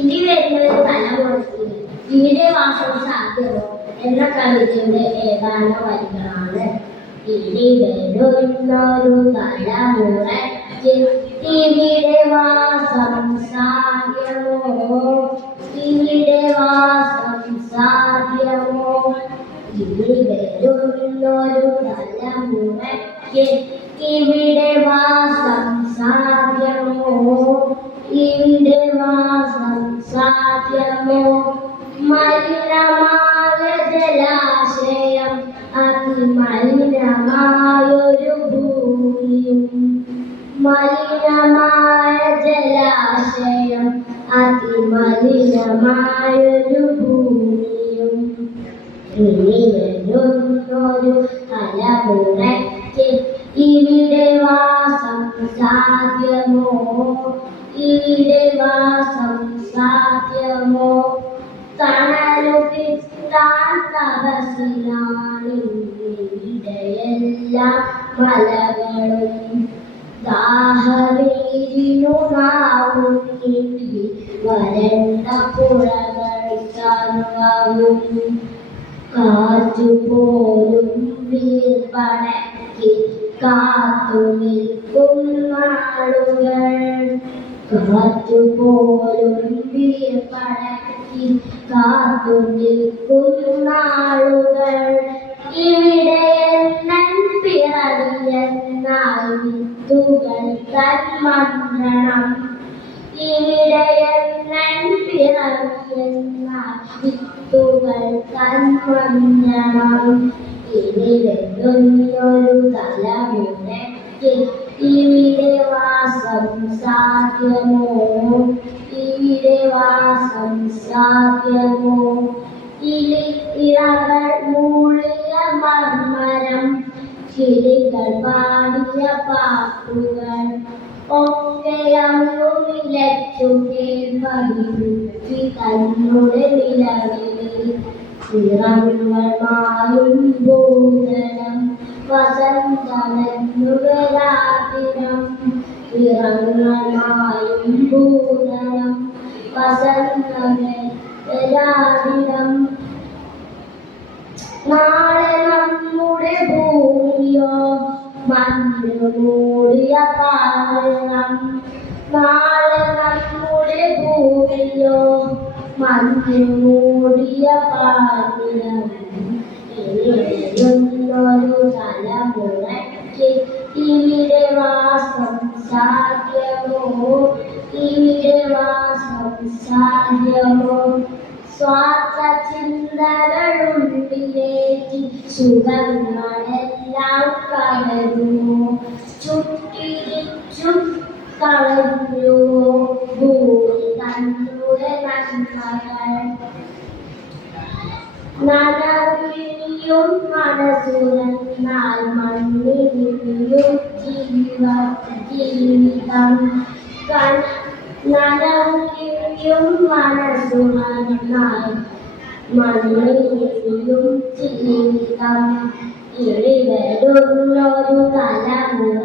ഇനി വരുന്നത് തലമുറയ്ക്ക് ഇവിടെ വാസം സാധ്യമോ എന്ന കവിതയുടെ ഏതാണ്ട് വരികളാണ്. ഇനി വരുന്നൊരു തലമുറയ്ക്ക് ഇവിടെ വാസം സാധ്യമോ, ഇവിടെ വാസം സാധ്യമോ. ഇനി വരുന്നൊരു തലമുറയ്ക്ക് ഇവിടെ വാസം സാധ്യമോ, ഇവിടെ വാസം സാധ്യമോ. മലിനമായ ജലാശയം അതിമലിനമായൊരു ഭൂമിയും, മലിനമായ ജലാശയം അതിമലിനമായൊരു ഭൂമിയും. ഇനി വരുന്നൊരു തലമുറയ്ക്ക് ഇവിടെ വാസം സാധ്യമോ, ഇവിടെ വാസം സാധ്യമോ. തണലു കിട്ടാൻ തപസ്സിലാണിവിടെയെല്ലാം മലകളും, ദാഹവേരിനു നാവും നീട്ടി വരണ്ട പുഴകൾ സർവവും. കാറ്റുപോലും വീർപ്പടക്കി കാത്തു നിൽക്കും നാളുകൾ, കാറ്റുപോലും വീർപ്പടക്കി കാത്തു നിൽക്കും നാളുകൾ. ഇവിടെയെന്നൻ പിറവിയെന്നാൽ വിത്തുകൾ തൻ മന്ത്രണം, ഇവിടെയെന്നൻ പിറവിയെന്നാൽ വിത്തുകൾ തൻ മന്ത്രണം. ഇനി വരുന്നൊരു തലമുറയ്ക്ക് ഇവിടെ വാസം സാധ്യമോ, ഇവിടെ വാസം സാധ്യമോ. ഇലകൾ മൂളിയ മർമരം, കിളികൾ പാടിയ പാട്ടുകൾ ഒക്കെയങ്ങു വിലച്ചു കേൾവി തന്നുടെ നിലവിൽ. നിറങ്ങൾ മായും ഭൂതലം വസന്തമെന്നുവരാതിരം, നിറങ്ങൾ മായും ഭൂതലം വസന്തമെന്നുവരാതിരം. നാളെ നമ്മുടെ ഭൂമിയോ മഞ്ഞു മൂടിയ പാലം, നാളെ നമ്മുടെ ഭൂമിയോ മഞ്ഞു മൂടിയ പാലം. ഇനിയൊരു തലമുറയ്ക്ക് ഇവിടെ വാസം സാധ്യമോ, ഇവിടെ വാസം സാധ്യമോ. സ്വാർത്ഥ ചിന്തകളുള്ളിലേറ്റി സുഖങ്ങളെല്ലാം കടന്നു ചുട്ടിരിച്ചു കളഞ്ഞു ഭൂമി തന്നുടെ നന്മകൾ. നനവിഴിയും മനസ്സുരന്നാൽ മണ്ണിനിയും ജീവിതം. നനവിഴിയും മനസ്സുരന്നാൽ മണ്ണിനിയും ജീവിതം. ഇനി വരുന്നൊരു തലമുറ